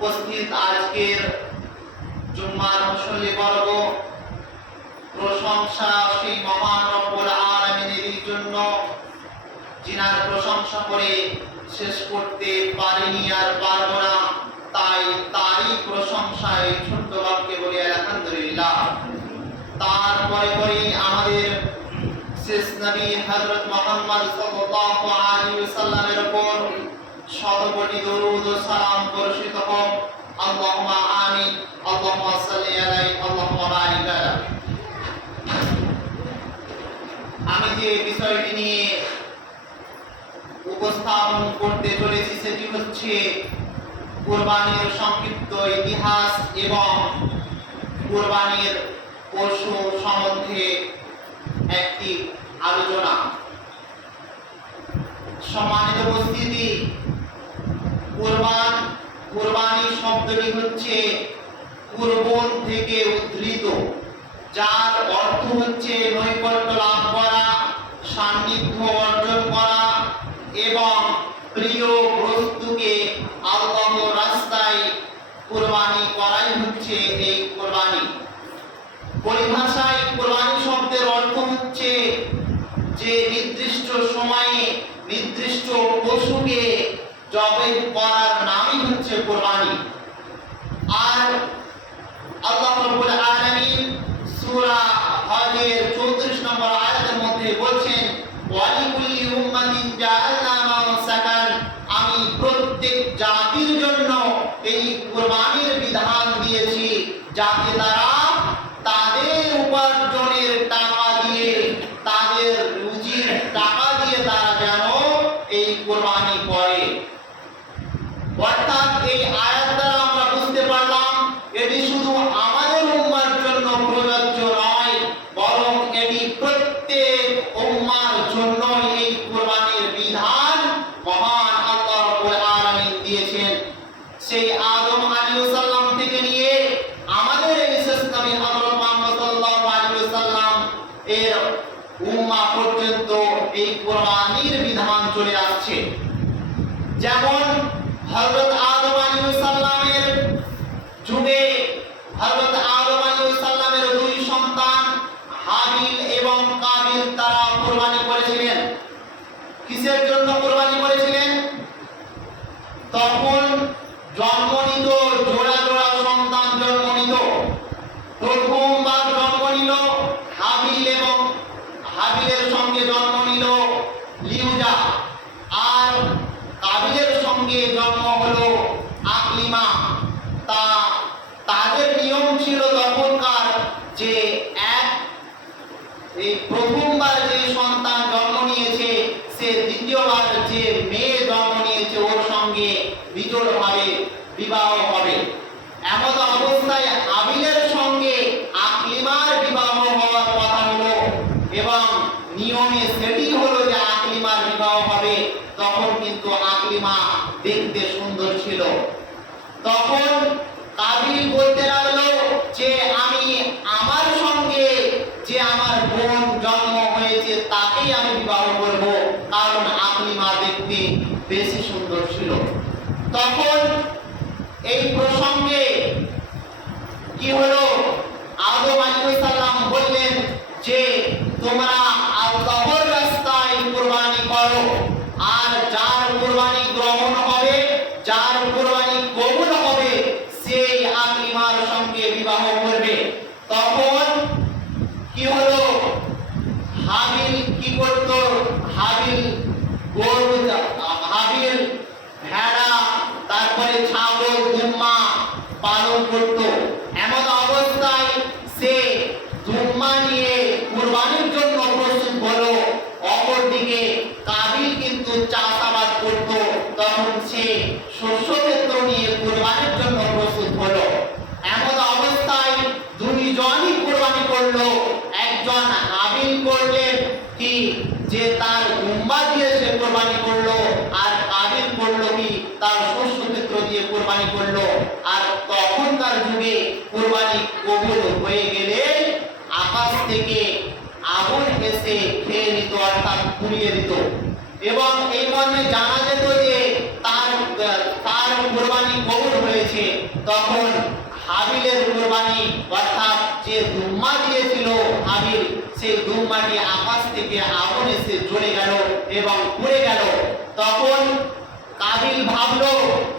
উপস্থিত আজকের জুম্মার মুসল্লিবর্গ, প্রশংসা সেই মহান রব্বুল আলামিনের জন্য, যিনার প্রশংসা করে শেষ করতে পারিনি আর পারবো না, তাই তারই প্রশংসায় ছোট্ট বাক্যে বলি আলহামদুলিল্লাহ। তারপরে পরে আমাদের শেষ নবী হযরত মুহাম্মদ সাল্লাল্লাহু আলাইহি ওয়াসাল্লামের উপর শত কোটি দরুদ ও সালাম বর্ষিত হোক। আল্লাহুম্মা আমিন। আল্লাহুম্মা সাল্লি আলাইহি, আল্লাহুম্মা বারিক আলাইহি। আমি যে বিষয়টি নিয়ে উপস্থাপন করতে চলেছি সেটি হচ্ছে কুরবানির সংক্ষিপ্ত ইতিহাস এবং কুরবানির পশু সম্বন্ধে একটি আলোচনা। সম্মানিত উপস্থিতি, কুরবানি শব্দটি হচ্ছে কুরবান থেকে উদ্ধৃত, যার অর্থ হচ্ছে নৈকট্য লাভ করা, সান্নিধ্য অর্জন করা এবং প্রিয় বস্তুকে আল্লাহর রাস্তায় কুরবানি করাই হচ্ছে এই কুরবানি। পরিভাষায় কুরবানি শব্দের অর্থ হচ্ছে যে নির্দিষ্ট সময়ে নির্দিষ্ট পশুকে জবাই করার নামই হচ্ছে কুরবানি। আর আল্লাহ রাব্বুল আলামিন সূরা হজের 34 নম্বর আয়াতের মধ্যে বলছেন, ওয়ালিকুল্লি উম্মাতিন জাআলনা মানসাকান, আমি প্রত্যেক জাতির জন্য এই কুরবানির বিধান দিয়েছি, যাতে তারা তাদের উপার্জনের টাকা দিয়ে, তাদের রুজির টাকা দিয়ে তারা যেন এই কুরবানি করে। অর্থাৎ এই আয়াত দ্বারা আমরা বুঝতে পারলাম এটি শুধু আমাদের উম্মার জন্য প্রযোজ্য নয়, বরং এটি প্রত্যেক উম্মার জন্য এই কুরবানির বিধান মহান আল্লাহ রাব্বুল আলামিন দিয়েছেন। সেই আদম আলাইহিস সালাম থেকে নিয়ে আমাদের এই শেষ নবী হযরত মুহাম্মদ সাল্লাল্লাহু আলাইহি ওয়াসাল্লাম এর উম্মাহ পর্যন্ত এই কুরবানির বিধান চলে আসছে। যেমন হযরত আদম আলাইহিস সালামের যুগে হযরত আদম আলাইহিস সালামের দুই সন্তান হাবিল এবং কাবিল তারা কুরবানি করেছিলেন। কিসের জন্য কুরবানি করেছিলেন? তখন জন্ম নিত জোড়া জোড়া সন্তান জন্ম নিত। প্রথমবার জন্ম নিল হাবিল এবং হাবিলের সঙ্গে জন্ম নিল লিউজা, আর কাবিলের সঙ্গে জন্ম হলো আকলিমা। তাদের নিয়ম ছিল তখনকার যে এই প্রথমবার যে সন্তান জন্ম নিয়েছে সে দ্বিতীয়বার যে মেয়ে জন্ম নিয়েছে ওর সঙ্গে বিজোড়ভাবে বিবাহ হবে। এমন অবস্থায় হাবিলের সঙ্গে আকলিমার বিবাহ হওয়ার কথা হলো এবং নিয়মে সেটি হলো যে আকলিমার বিবাহ হবে। তখন কিন্তু আকলিমা দেখতে সুন্দর ছিল। তখন কাবিল বলতে লাগলো যে আমি আমার সঙ্গে যে আমার বোন জন্ম হয়েছে তাকেই আমি বিবাহ করব, কারণ আকলিমা দেখতে বেশি সুন্দর ছিল। তখন এই প্রসঙ্গে কি হলো, আদম আলাইহিস সালাম বললেন যে তোমরা আল্লাহর রাস্তায় কুরবানি করো, আর যার কুরবানি গ্রহণ হবে, যার কুরবানি কবুল হবে, সেই আকলিমার সঙ্গে বিবাহ করবে। তখন কি হলো, হাবিল কি করত? হাবিল গরু, হাবিল ভেড়া, তারপরে ছাগল, দুম্মা পালন করত। এমন অবস্থায় সে দুম্মা নিয়ে কুরবানির জন্য প্রস্তুত হলো। অপরদিকে কাবিল কিন্তু চাষাবাদ করত, তখন সে শস্য ক্ষেত্র নিয়ে কুরবানির জন্য প্রস্তুত হলো। এমন অবস্থায় দুইজনই কুরবানি করলো। একজন হাবিল করলেন কি যে তার দুম্বা দিয়ে সে কুরবানি করলো, আর কাবিল করলো কি তার শস্য ক্ষেত্র দিয়ে কুরবানি করলো। আর তখনকার যুগে কুরবানি কবুল হয়ে গেলে আকাশ থেকে আগুন এসে খেয়ে নিত, অর্থাৎ পুড়িয়ে দিত। এবং এই মর্মে জানা যেত যে তার কুরবানি কবুল হয়েছে, তখন হাবিলের কুরবানি অর্থাৎ যে দুম্মা দিয়েছিল হাবিল, সেই দুম্মাটি আকাশ থেকে আগুন এসে জ্বলে গেল এবং পুড়ে গেল। তখন কাবিল ভাবলো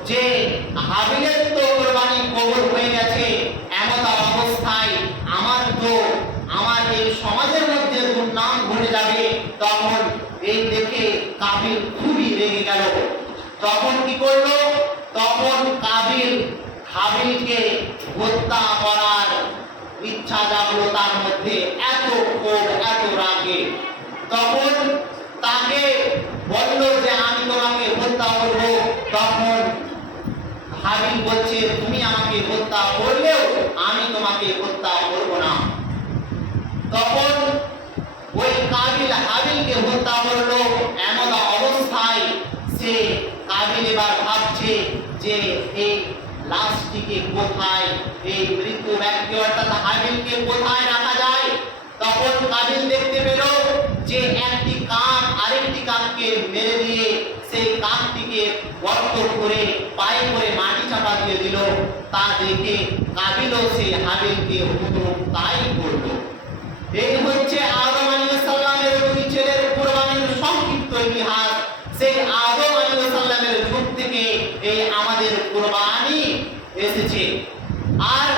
যে হাবিলের তো কুরবানি কবুল হয়ে গেছে, এমন অবস্থায় আমার এই সমাজের মধ্যে দুর্নাম ঘটে যাবে। তখন এই দেখে কাবিল খুবই রেগে গেল। তখন কি করলো? তখন কাবিল হাবিলকে হত্যা করার ইচ্ছা জাগলো তার মধ্যে, এত ক্ষোভ, এত রাগে। তখন তাকে বলল যে আমি তোমাকে হত্যা করব। তখন হাবিল বলছে তুমি আমাকে হত্যা করলেও আমি তোমাকে হত্যা করব না। তখন ওই কাবিল হাবিলকে হত্যা করলো। এমন অবস্থায় সে কাবিল এবার ভাবছে যে এই লাশটিকে কোথায়, এই মৃত ব্যক্তি অর্থাৎ হাবিলকে কোথায় রাখা যায়। তখন কাবিল দেখতে পেল যে একটি কাক আরেকটি কাককে মেরে দিয়ে সেই কাকটিকে গর্ত করে পায়ে করে মাটি চাপা দিয়ে দিল। তা দেখে কাবিলও সেই হাবিলকে হুকুম তাই করল। এই হচ্ছে আদম আলাইহিস সালামের দুই ছেলের কুরবানির সংক্ষিপ্ত ইতিহাস। সেই আদম আলাইহিস সালামের যুগ থেকে এই আমাদের কুরবানি এসেছে। আর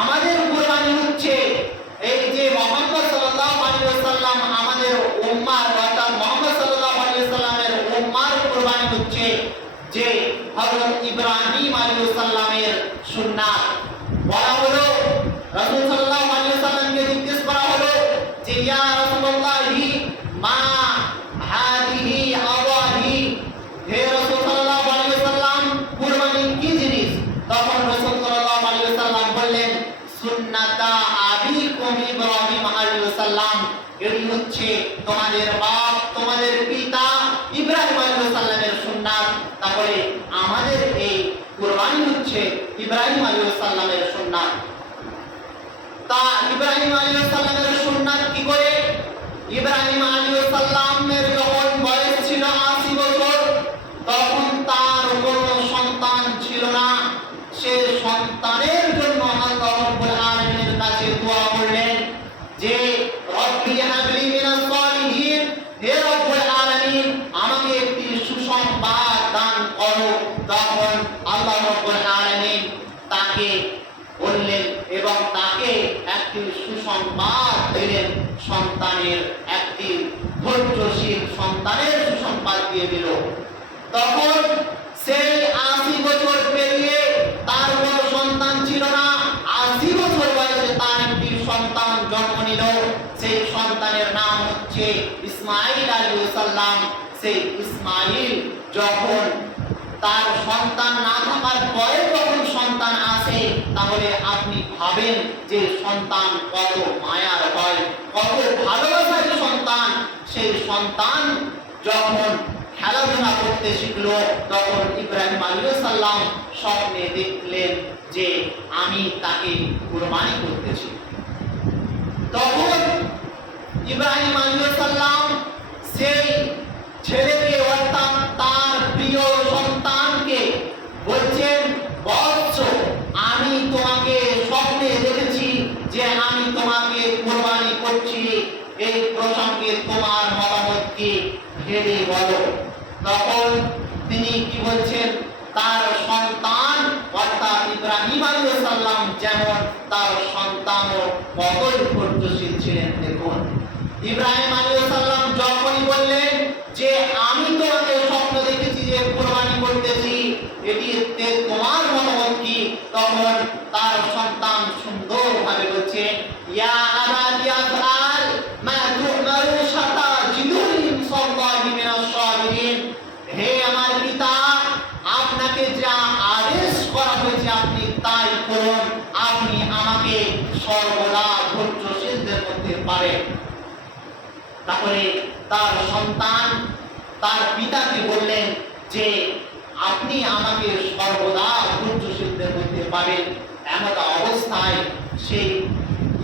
আমাদের কুরবানি হচ্ছে এই যে মুহাম্মদ সাল্লাল্লাহু আলাইহি ওয়াসাল্লাম আমাদের উম্মার অর্থাৎ মুহাম্মদ সাল্লাল্লাহু আলাইহি ওয়াসাল্লামের উম্মার কুরবানি হচ্ছে যে হযরত ইব্রাহিম আলাইহিস সালামের সুন্নাত। বলা হলো রাসূল সাল্লাল্লাহু আলাইহি ওয়াসাল্লামকে জিজ্ঞেস করা হলো যে ইয়া রাসূলুল্লাহি মা হাদিহি আওয়াহি, হে রাসূল সাল্লাল্লাহু আলাইহি ওয়াসাল্লাম কুরবানি কি জিনিস? তখন রাসূল সাল্লাল্লাহু আলাইহি ওয়াসাল্লাম বললেন সুন্নাতা আবিকুম ইব্রাহিম আলাইহিস সালাম, এটি হচ্ছে তোমাদের বাপ তোমাদের পিতা ইব্রাহিম আলাইহিস সালামের সুন্নাত। তাহলে আমাদের এই কুরবানি হচ্ছে ইব্রাহিম আলাইহিস সালামের সুন্নাত। তা ইব্রাহিম আলাইহিস সালামের সুন্নাত কি করে? ইব্রাহিম আলাইহিস সালামের যখন বয়স ছিল 80 বছর, তখন তার কোনো সন্তান ছিল না। সে সন্তানের জন্য আল্লাহ রাব্বুল আলামিনের কাছে দোয়া করলেন যে রব্বি হাবলি মিনাস সালিহিন, হে রব্বুল আলামিন আমাকে একটি সুসংবাদ দান করো। তখন আল্লাহ রাব্বুল আলামিন তাকে বললেন এবং তাকে একটি সুসংবাদ দিলেন, সন্তানের একটি ধৈর্যশীল সন্তানের সুসংবাদ দিয়ে দিল। তখন সেই 80 বছর পেরিয়ে তার কোনো সন্তান ছিল না। 80 বছর বয়সে তার একটি সন্তান জন্ম নিল। সেই সন্তানের নাম হচ্ছে ইসমাঈল আলাইহিস সালাম। সেই ইসমাঈল যখন তার সন্তান না থাকার পরে যখন সন্তান আসে, তাহলে আপনি ভাবেন যে সন্তান কত মায়ার হয়, কত ভালোবাসার সন্তান। সেই সন্তান যখন খেলাধুলা করতে শিখলো, তখন ইব্রাহিম আলাইহিস সালাম স্বপ্নে দেখলেন যে আমি তাকে কুরবানি করতেছি। তখন ইব্রাহিম আলাইহিস সালাম সেই ছেলেকে অর্থাৎ তার প্রিয় সন্তানকে বলছেন বৎস, আমি তোমাকে স্বপ্নে দেখেছি যে আমি তোমাকে কুরবানি করছি, এই প্রসঙ্গে তোমার মতামত কি ভেবে বলো। তখন তিনি কি বলছেন? তার সন্তান অর্থাৎ ইব্রাহিম আলাইহিস সালাম যেমন তার সন্তানও কতই ধৈর্যশীল ছিলেন। দেখুন ইব্রাহিম আলাইহিস সালাম যখনই বললেন যে আমি তোমাকে স্বপ্ন দেখেছি যে কুরবানি করতেছি, এটিতে তোমার মতামত কি? তখন তার সন্তান সুন্দরভাবে বলছে ইয়া আবাদি আফআল মা তু'মারু সাতাজিদুনি ইনশাআল্লাহি মিনাশ সাবিরিন, হে আমার পিতা আপনাকে যা আদেশ করা হয়েছে আপনি তাই করুন, আপনি আমাকে সর্বদা ধৈর্যশীলদের মধ্যে পাবেন। তারপরে তার সন্তান তার পিতাকে বললেন যে আপনি আমাকে সর্বদা ধৈর্যশীলদের মধ্যে পাবেন। এমন অবস্থায় সেই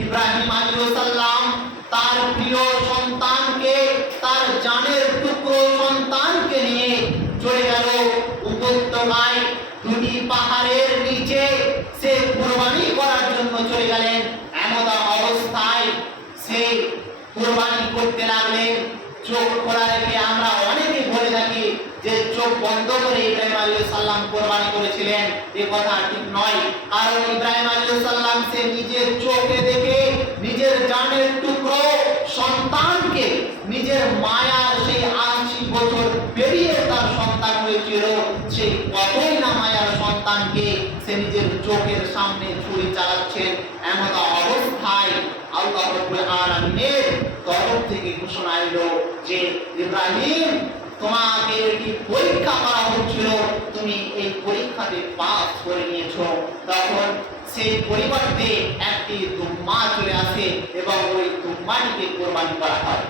ইব্রাহিম আলাইহিস সালাম তার প্রিয় সন্তানকে, তার জানের টুকরো সন্তানকে নিয়ে চলে গেল উপত্যকায়। দুটি পাহাড়ের নিচে সে কুরবানি করার জন্য চলে গেলেন। এমন অবস্থায় সে কুরবানি করতে লাগলেন। চোখ খোলা রেখে, আমরা অনেকেই বলে থাকি যে চোখ বন্ধ করে ইব্রাহিম আলাইহিস সালাম কুরবানি করেছিলেন, এ কথা ঠিক নয়। কারণ ইব্রাহিম আলাইহিস সালাম সে নিজের চোখে দেখে নিজের জানের টুকরো সন্তানকে, নিজের মায়ার সেই ৮০ বছর পেরিয়ে তার সন্তান হয়েছিল, সেই কতই না মায়ার সন্তানকে সে নিজের চোখের সামনে ছুরি চালাচ্ছেন। এমন অবস্থায় আল্লাহ রাব্বুল আলামিনের তরফ থেকে ঘোষণা এলো যে ইব্রাহিম, তোমাকে একটি পরীক্ষা করা হচ্ছিল, তুমি এই পরীক্ষাতে পাস করে নিয়েছো। তখন সেই পরিবর্তে একটি দুম্বা চলে আসে এবং ওই দুম্বাটিকে কোরবানি করা হয়।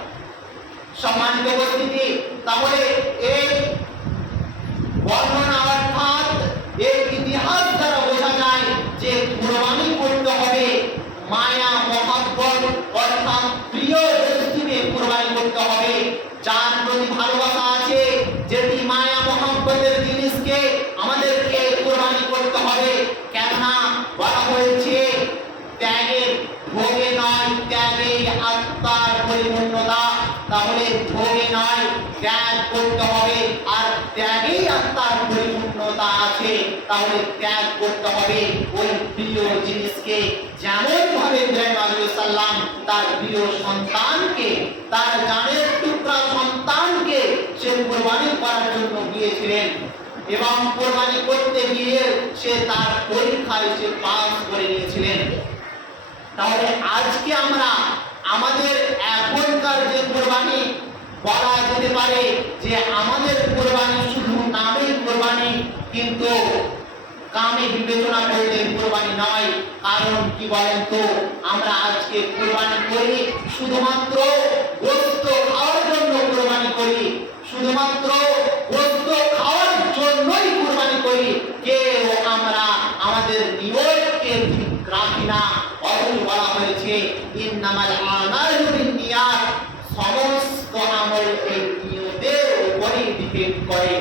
সম্মানিত উপস্থিতি, তাহলে এই বর্ণনা অর্থাৎ এই ইতিহাস দ্বারা বোঝা যায় যে কুরবানি করতে হবে মায়া মহব্বত অর্থাৎ প্রিয় বস্তুকে কুরবানি করতে হবে, যার প্রতি ভালোবাসা আছে, যেটি মায়া মহব্বতের জিনিসকে আমাদেরকে কুরবানি করতে হবে। কেননা বলা হয়েছে ত্যাগে ভোগে নয়, ত্যাগে আত্মার পরিপূর্ণতা। তাহলে ভোগে নয়, ত্যাগ করতে হবে, আর ত্যাগেই আত্মার পরিপূর্ণতা আছে। তাহলে ত্যাগ করতে হবে ওই প্রিয় জিনিসকে, যেমন ভাবে ইব্রাহিম আলাইহিস সালাম তার প্রিয় সন্তানকে, তার জানের টুকরা সন্তানকে সে কুরবানি করার জন্য গিয়েছিলেন এবং কুরবানি করতে গিয়ে সে তার পরীক্ষায় সে পাস করে নিয়েছিলেন। তাহলে আজকে আমরা আমাদের এখনকার যে কুরবানি বলা যেতে পারে যে আমাদের কুরবানি শুধু নামেই কুরবানি, কিন্তু কামে বিবেচনা করলে কুরবানি নয়। কারণ কি বলেন তো, আমরা আজকে কুরবানি করি শুধুমাত্র গোশত খাওয়ার জন্য কুরবানি করি, শুধুমাত্র গোশত খাওয়ার জন্যই কুরবানি করি। কেউ আমরা আমাদের নিয়তকে ঠিক রাখি না। অথচ বলা হয়েছে ইন্নামাল আমালু বিন্নিয়াত, সমস্ত আমল এই নিয়তের উপরেই ডিপেন্ড করে,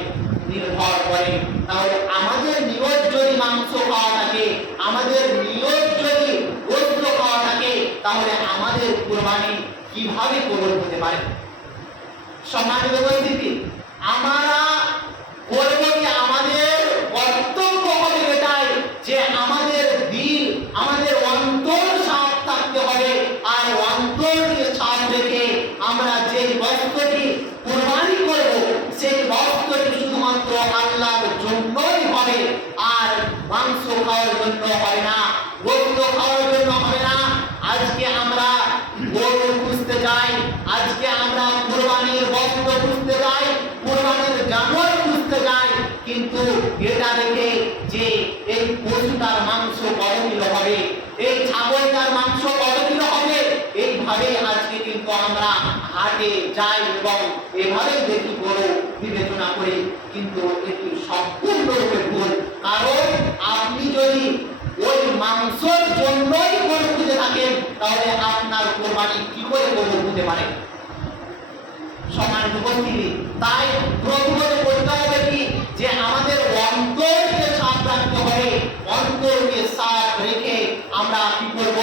নির্ভর করে। তাহলে আমাদের নিয়ত যদি মাংস খাওয়া থাকে, আমাদের নিয়ত যদি গোশত খাওয়া থাকে, তাহলে আমাদের কুরবানি কিভাবে কবুল হতে পারে? সম্মানিত উপস্থিতি, আমরা করব কি আমাদের কর্তব্য হবে এটাই যে আমাদের দিল, আমাদের অন্তর সাফ থাকতে হবে। আর অন্তরকে সাফ রেখে আমরা যে বস্তুটি কুরবানি করব সেই বস্তুটি শুধুমাত্র আল্লাহর জন্যই হবে, আর মাংস খাওয়ার জন্য হবে না, গোশত খাওয়ার জন্য হবে না। আজকে আমরা গরু খুঁজতে যাই, আজকে আমরা কুরবানির বস্ত্র খুঁজতে যাই, কুরবানির জানোয়ার খুঁজতে যাই, কিন্তু এটা দেখে যে এই পশুটার মাংস কত কিলো হবে, এই ছাগলটার মাংস কত কিলো হবে, এইভাবে আজকে কিন্তু আমরা হাটে যাই এবং এভাবেই দেখি গরু বিবেচনা করি, কিন্তু এটি সম্পূর্ণরূপে ভুল। কারণ আপনি যদি ওই মাংসের জন্যই গরু খুঁজে থাকেন, তাহলে আপনার কুরবানি কি করে গরু হতে পারে? সম্মানিত উপস্থিতি, তাই প্রথমত করতে হবে কি যে আমাদের অন্তরকে সাফ রাখতে হবে। অন্তরকে সাফ রেখে আমরা কি করব?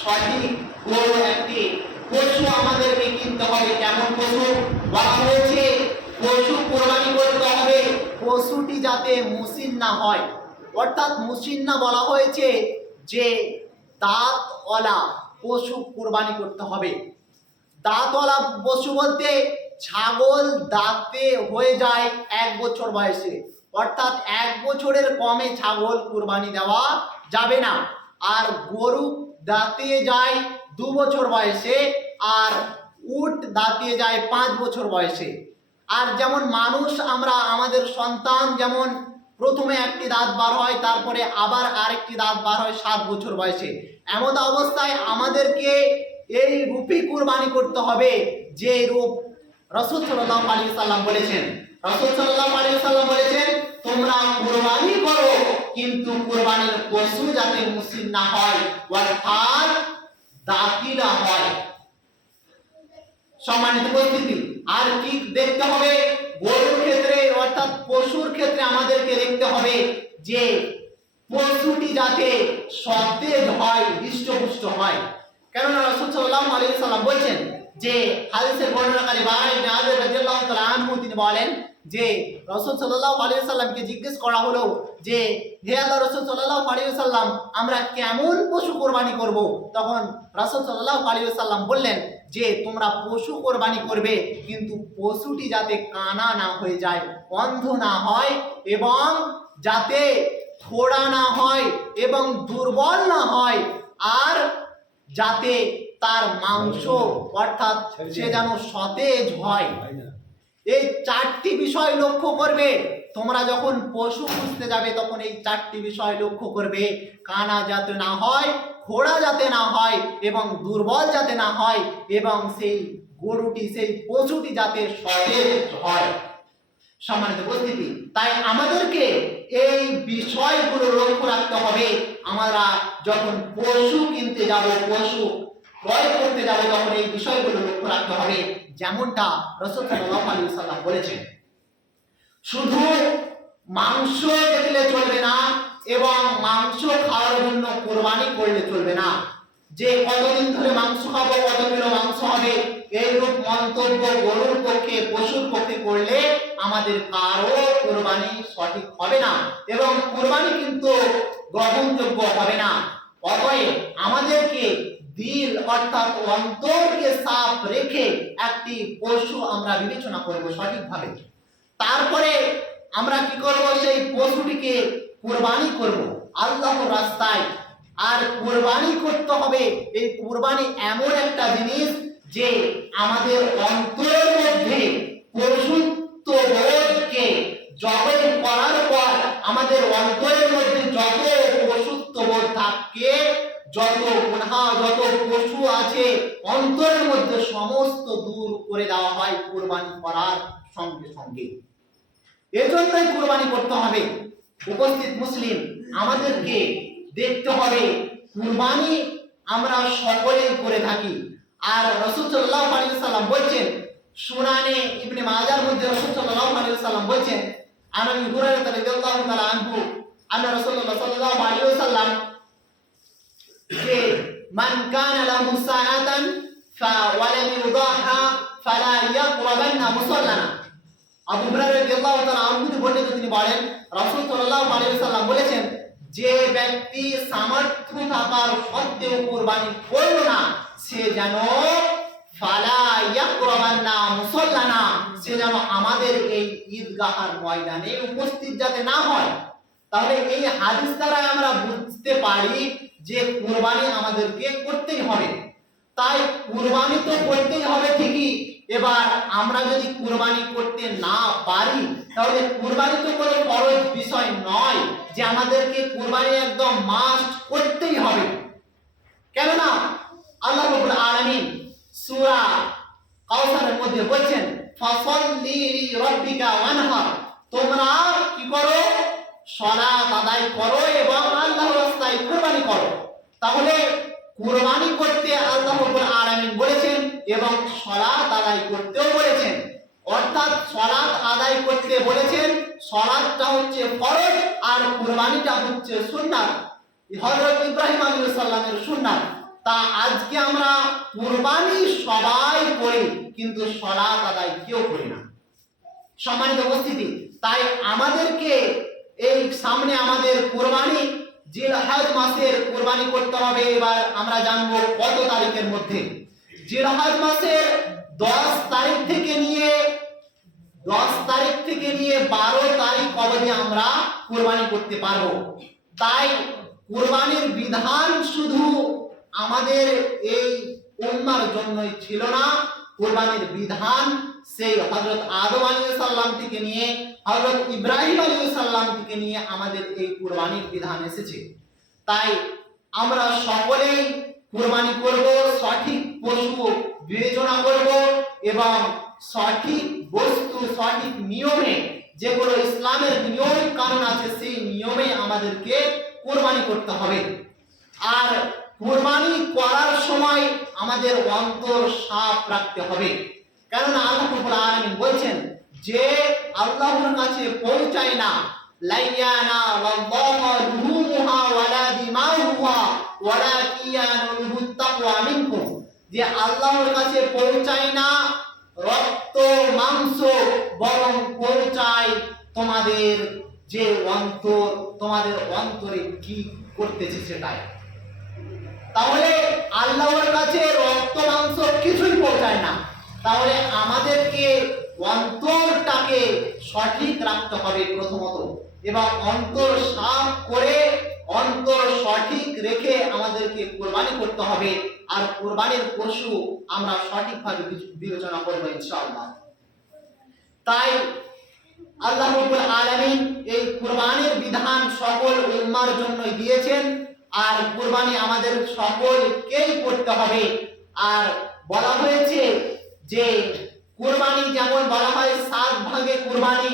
সঠিক গরু একটি পশু আমাদেরকে কিনতে হবে। কেমন পশু? বলা হয়েছে পশু কুরবানি করতে হবে পশুটি যাতে মুসিন না হয়, অর্থাৎ মুসিন না বলা হয়েছে যে দাঁতওয়ালা পশু কুরবানি করতে হবে। দাঁতওয়ালা পশু বলতে ছাগল দাঁতে হয়ে যায় 1 বছর বয়সে, অর্থাৎ 1 বছরের কমে ছাগল কুরবানি দেওয়া যাবে না। আর গরু দাঁতে যায় 2 বছর বয়সে, আর উট দাঁতে যায় 5 বছর বয়সে। আর যেমন মানুষ আমরা আমাদের সন্তান যেমন প্রথমে একটি দাঁত বার হয়, তারপরে আবার আরেকটি দাঁত বার হয় 7 বছর বয়সে। এমন অবস্থায় আমাদেরকে এই রূপে কুরবানি করতে হবে যে রূপ রাসূল সাল্লাল্লাহু আলাইহি সাল্লাম বলেছেন। রাসূল সাল্লাল্লাহু আলাইহি সাল্লাম বলেছেন তোমরা কুরবানি করো, কিন্তু কুরবানির পশু যাতে মুসলিম না হয়, অর্থাৎ দাঁতি না হয়। সম্মানিত উপস্থিতি, আর কি দেখতে হবে? গরুর ক্ষেত্রে অর্থাৎ পশুর ক্ষেত্রে আমাদেরকে দেখতে হবে যে পশুটি যাতে সতেজ হয়, হৃষ্টপুষ্ট হয়। কেননা রাসূল সাল্লাল্লাহু আলাইহি সাল্লাম বলেছেন যে হাদিসের বর্ণনাকারী বারা ইবনে আযিব রাদিয়াল্লাহু তাআলা আনহু তিনি বলেন যে রাসূল সাল্লাল্লাহু আলাইহি সাল্লামকে জিজ্ঞেস করা হলো যে হে আল্লাহর রাসূল সাল্লাল্লাহু আলাইহি সাল্লাম, আমরা কেমন পশু কোরবানি করব? তখন রাসূল সাল্লাল্লাহু আলাইহি সাল্লাম বললেন যে তোমরা পশু কোরবানি করবে, কিন্তু পশুটি যাতে কানা না হয়ে যায়, অন্ধ না হয়, এবং যাতে থোড়া না হয় এবং দুর্বল না হয়, আর যাতে তার মাংস অর্থাৎ সে যেন সতেজ হয়। এই চারটি বিষয় লক্ষ্য করবে। তোমরা যখন পশু খুঁজতে যাবে তখন এই চারটি বিষয় লক্ষ্য করবে। কানা যাতে না হয়, খোড়া যাতে না হয়, এবং দুর্বল যাতে না হয়, এবং সেই গরুটি সেই পশুটি যাতে সতেজ হয়। সম্মানিত উপস্থিতি, তাই আমাদেরকে এই বিষয়গুলো লক্ষ্য রাখতে হবে। আমরা যখন পশু কিনতে যাব, পশু ক্রয় করতে যাব, তখন এই বিষয়গুলো লক্ষ্য রাখতে হবে। যেমনটা রাসূল সাল্লাল্লাহু আলাইহি সাল্লাম বলেছেন, শুধু মাংস দেখলে চলবে না এবং মাংস খাওয়ার জন্য কোরবানি করলে চলবে না। যে কতদিন ধরে মাংস খাবো, কত কিলো মাংস হবে, এইরূপ মন্তব্য গরুর পক্ষে, পশুর পক্ষে করলে আমাদের কারো কোরবানি সঠিক হবে না এবং কোরবানি কিন্তু গ্রহণযোগ্য হবে না। অতএব আমাদেরকে দিল অর্থাৎ অন্তরকে সাফ রেখে একটি পশু আমরা বিবেচনা করব সঠিকভাবে। তারপরে আমরা কি করব? সেই পশুটিকে কোরবানি করব আল্লাহর রাস্তায়। আর কোরবানি করতে হবে, এই কোরবানি এমন একটা জিনিস যে আমাদের অন্তরের মধ্যে পশুত্ব বোধকে জয় করার পর আমাদের অন্তরের মধ্যে যত পশুত্ব বোধ থাকে, যত গুনাহ, যত পশু আছে অন্তরের মধ্যে সমস্ত দূর করে দেওয়া হয় কোরবানি করার সঙ্গে সঙ্গে। এজন্যই কোরবানি করতে হবে। উপস্থিত মুসলিম, আমাদেরকে দেখতে হবে কুরবানি আমরা সকলেই করে থাকি। আর রাসূল সাল্লাল্লাহু আলাইহি সাল্লাম বলেছেন, সুনানে ইবনে মাজার মধ্যে রাসূল সাল্লাল্লাহু আলাইহি সাল্লাম বলেছেন, আবু হুরায়রা রাদিয়াল্লাহু তাআলা আনহু আন্না রাসূলুল্লাহ সাল্লাল্লাহু আলাইহি সাল্লাম যে মান কানা লাহু সাআতান ফাওয়ালাম ইউদাহা ফালা ইয়াকরাবান্না মুসাল্লানা। আবু হুরায়রা রাদিয়াল্লাহু তাআলা আনহু বর্ণিত, তিনি বলেন রাসূল সাল্লাল্লাহু আলাইহি সাল্লাম বলেছেন, যে ব্যক্তি সামর্থ্য থাকার সত্ত্বেও কুরবানি করল না, সে যেন ফালা ইয়াকরাবান্না মুসাল্লানা, সে যেন আমাদের এই ঈদগাহর ময়দানে উপস্থিত যাতে না হয়। তাহলে এই হাদিস দ্বারা আমরা বুঝতে পারি যে কুরবানি আমাদেরকে করতেই হবে। তাই কুরবানি তো করতেই হবে ঠিকই, এবার আমরা যদি কুরবানি করতে না পারি তাহলে কুরবানি তো কোনো ফরজ বিষয় নয় যে আমাদেরকে কুরবানি একদম মাস্ট করতেই হবে। কেননা আল্লাহ রাব্বুল আলামিন সূরা কাউসারের মধ্যে বলেছেন, ফাসাল্লি লিরাব্বিকা ওয়ানহার, তোমরা কি করো? সালাত আদায় করো এবং আল্লাহর রাস্তায় কুরবানি করো। তাহলে কুরবানি করতে আল্লাহ রাব্বুল আলামিন বলেছেন এবং সালাত আদায় করতেও বলেছেন। অর্থাৎ সালাত আদায় করতে বলেছেন, সালাতটা হচ্ছে ফরজ আর কুরবানিটা হচ্ছে সুন্নাত, হযরত ইব্রাহিম আলাইহিস সালামের সুন্নাত। তা আজকে আমরা কুরবানি সবাই করি কিন্তু সালাত আদায় কেউ করি না। সম্মানিত উপস্থিতি, তাই আমাদেরকে এই সামনে আমাদের কুরবানি, জিলহজ মাসের কুরবানি করতে হবে। এবার আমরা জানবো কত তারিখের মধ্যে। জিলহজ মাসের 10 তারিখ থেকে নিয়ে 12 তারিখ অবধি আমরা কুরবানি করতে পারবো। তাই কুরবানির বিধান শুধু আমাদের এই উম্মার জন্যই ছিল না, কুরবানির বিধান সেই হযরত আদম আলাইহিস সালাম থেকে নিয়ে হযরত ইব্রাহিম আলাইহিস সালাম থেকে নিয়ে আমাদের এই কুরবানির বিধান এসেছে। তাই আমরা সকলেই কুরবানি করব, সঠিক পশু বিবেচনা করব এবং সঠিক বস্তু, সঠিক নিয়মে, যেগুলো ইসলামের নিয়ম কানুন আছে সেই নিয়মে আমাদেরকে কুরবানি করতে হবে। আর কুরবানি করার সময় আমাদের অন্তর সাফ রাখতে হবে। কেননা আল্লাহ রাব্বুল আলামিন বলেছেন যে আল্লাহর কাছে পৌঁছায় না, লাইয়ানা ওয়াল্লাহু লুহুমুহা ওয়ালা দিমাউহা ওয়ালাকিয়ানুহু তাকওয়া মিনকুম, যে আল্লাহর কাছে পৌঁছায় না রক্ত মাংস, বরং পৌঁছায় তোমাদের যে অন্তর, তোমাদের অন্তরে কি করতেছে সেটাই। তাহলে আল্লাহর কাছে রক্ত মাংস কিছুই পৌঁছায় না। তাহলে আমাদেরকে অন্তরটাকে সঠিক রাখতে হবে প্রথমত, এবং অন্তর সাফ করে অন্তর সঠিক রেখে আমাদেরকে কোরবানি করতে হবে। আর কোরবানির পশু আমরা সঠিকভাবে বিবেচনা করব ইনশাআল্লাহ। তাই আল্লাহ রাব্বুল আলামিন এই কোরবানির বিধান সকল উম্মার জন্য দিয়েছেন, আর কোরবানি আমাদের সকলকেই করতে হবে। আর বলা হয়েছে যে কোরবানি যেমন বলা হয় 7 ভাগে কোরবানি,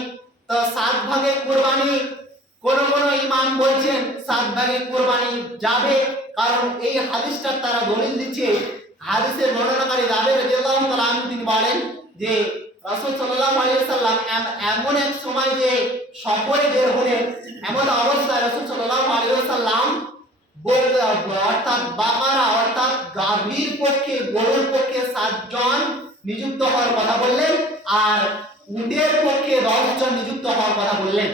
তো 7 ভাগে কোরবানি কোন ইমাম বলছেন 7 ভাগে কোরবানি যাবে, কারণ এই হাদিসটার তারা দলিল দিচ্ছে। হাদিসের বর্ণনাকারী জাবের রাদিয়াল্লাহু তাআলা আনহু তিনি বলেন যে রাসূল সাল্লাল্লাহু আলাইহি ওয়াসাল্লাম এমন এক সময় যে সফরে বের হলেন, এমন অবস্থায় রাসূল সাল্লাল্লাহু আলাইহি ওয়াসাল্লাম অর্থাৎ বাকারা অর্থাৎ গাভীর পক্ষে গরুর পক্ষে 7 জন নিযুক্ত হওয়ার কথা বললেন, আর উটের পক্ষে 10 জন নিযুক্ত হওয়ার কথা বললেন।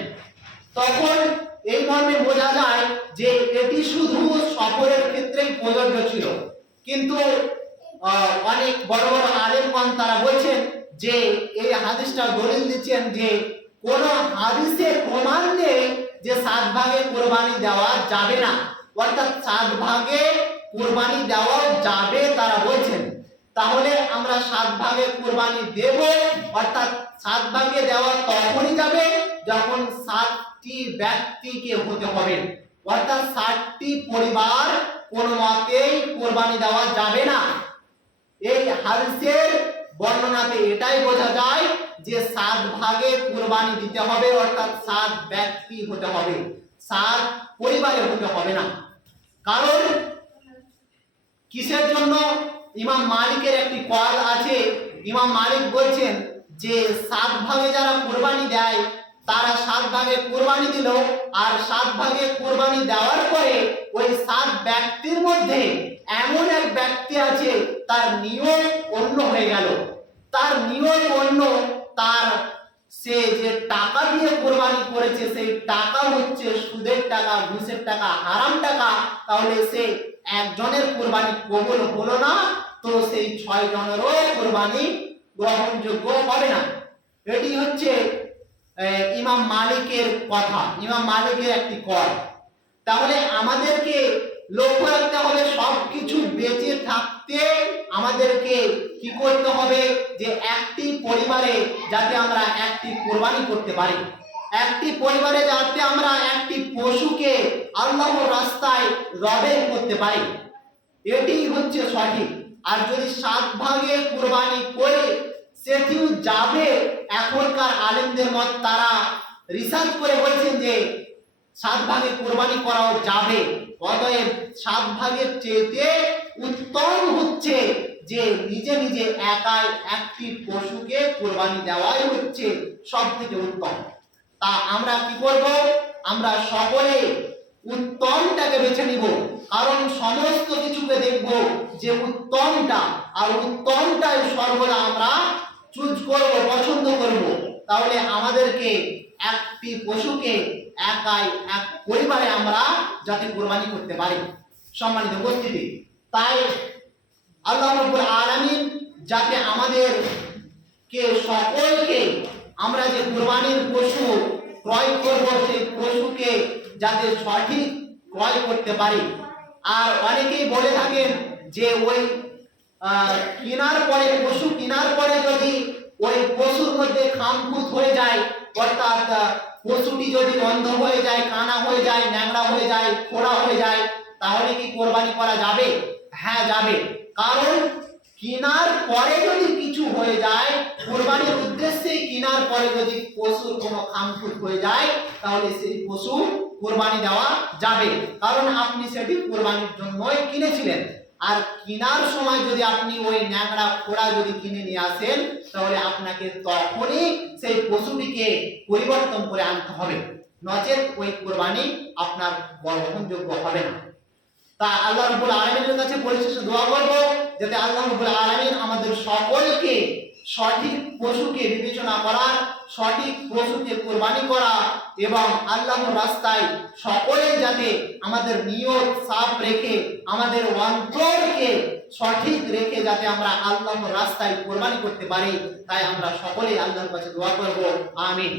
তখন এই মর্মে বোঝা যায় যে এটি শুধু সফরের ক্ষেত্রেই প্রযোজ্য ছিল, কিন্তু অনেক বড় বড় আলেমগণ তারা বলছেন যে এই হাদিসটা দলিল দিচ্ছেন যে কোন হাদিসে প্রমাণ নেই যে 7 ভাগে কোরবানি দেওয়া যাবে না, অর্থাৎ 7 ভাগে কোরবানি দেওয়া যাবে তারা বলছেন। তাহলে আমরা 7 ভাগে কোরবানি দেব, অর্থাৎ 7 ভাগে দেওয়া তখনই যাবে যখন 7টি ব্যক্তিকে হতে হবে, অর্থাৎ 7টি পরিবার কোনো মতেই কোরবানি দেওয়া যাবে না। এই হাদিসের বর্ণনাতে এটাই বোঝা যায় যে 7 ভাগে কোরবানি দিতে হবে, অর্থাৎ 7 ব্যক্তি হতে হবে, 7 পরিবারে হতে হবে না। কারণ কিসের জন্য? ইমাম মালিকের একটি কল আছে। ইমাম মালিক বলছেন যে 7 ভাগে যারা কোরবানি দেয় তারা 7 ভাগে কোরবানি দিল, আর 7 ভাগে কোরবানি দেওয়ার পরে ওই 7 ব্যক্তির মধ্যে এমন এক ব্যক্তি আছে তার নিয়ম অন্য হয়ে গেল, তার নিয়ম অন্য, তার সে যে টাকা দিয়ে কোরবানি করেছে সেই টাকা হচ্ছে সুদের টাকা, ঘুষের টাকা, হারাম টাকা। তাহলে সে একজনের কোরবানি কবুল হলো না, তো সেই 6 জনেরও কোরবানি গ্রহণযোগ্য হবে না। এটি হচ্ছে ইমাম মালিকের কথা, ইমাম মালিকের একটি কল। তাহলে আমাদেরকে লক্ষ্য রাখতে হবে সবকিছু বেঁচে থাকতে আমাদেরকে কি করতে হবে যে একটি পরিবারে যাতে আমরা একটি কোরবানি করতে পারি, একটি পরিবারে যাতে আমরা একটি পশুকে আল্লাহর রাস্তায় জবাই করতে পারি, এটি হচ্ছে সঠিক। আর যদি 7 ভাগে কোরবানি করে সেটিও যাবে, এখনকার আলেমদের মত তারা রিসার্চ করে বলছেন যে 7 ভাগে কোরবানি করাও যাবে। অতএব 7 ভাগের চেয়ে উত্তম হচ্ছে যে নিজে নিজে একাই একটি পশুকে কোরবানি দেওয়াই হচ্ছে সবথেকে উত্তম। তা আমরা কি করব? আমরা সকলে উত্তমটাকে বেছে নিব, কারণ সমস্ত কিছুকে দেখব যে উত্তমটা, আর উত্তমটাই সর্বদা আমরা চুজ করব, পছন্দ করব। তাহলে আমাদেরকে একটি পশুকে একাই এক পরিবারে আমরা যাতে কোরবানি করতে পারি। সম্মানিত উপস্থিতি, তাই আল্লাহ রাব্বুল আলামিন যাতে আমাদেরকে সকলকে আমরা যে কোরবানির পশু ক্রয় করব সেই পশুকে যাতে সঠিক ক্রয় করতে পারি। আর অনেকেই বলে থাকেন যে ওই কেনার পরে, পশু কেনার পরে যদি ওই পশুর মধ্যে খামখুত হয়ে যায়, অর্থাৎ পশুটি যদি অন্ধ হয়ে যায়, কানা হয়ে যায়, ন্যাংরা হয়ে যায়, খোড়া হয়ে যায়, তাহলে কি কোরবানি করা যাবে? হ্যাঁ, যাবে। কারণ কেনার পরে যদি কিছু হয়ে যায়, কোরবানির উদ্দেশ্যে কেনার পরে যদি পশুর কোনো খামখুত হয়ে যায়, তাহলে সেই পশু কোরবানি দেওয়া যাবে, কারণ আপনি সেটি কোরবানির জন্যই কিনেছিলেন। আর কেনার সময় যদি আপনি ওই ন্যাংরা খোড়া যদি কিনে নিয়ে আসেন, তাহলে আপনাকে তখনই সেই পশুটিকে পরিবর্তন করে আনতে হবে, নচেত ওই কোরবানি আপনার গ্রহণযোগ্য হবে না। তা আল্লাহ রাব্বুল আলামিনের কাছে পরিশেষে দোয়া করব, যাতে আল্লাহ রাব্বুল আলামিন আমাদের সকলকে সঠিক পশুকে বিবেচনা করার, সঠিক পশুকে কোরবানি করা এবং আল্লাহর রাস্তায় সকলে যাতে আমাদের নিয়ত সাফ রেখে, আমাদের অন্তরকে সঠিক রেখে যাতে আমরা আল্লাহর রাস্তায় কোরবানি করতে পারি, তাই আমরা সকলেই আল্লাহর কাছে দোয়া করব। আমিন।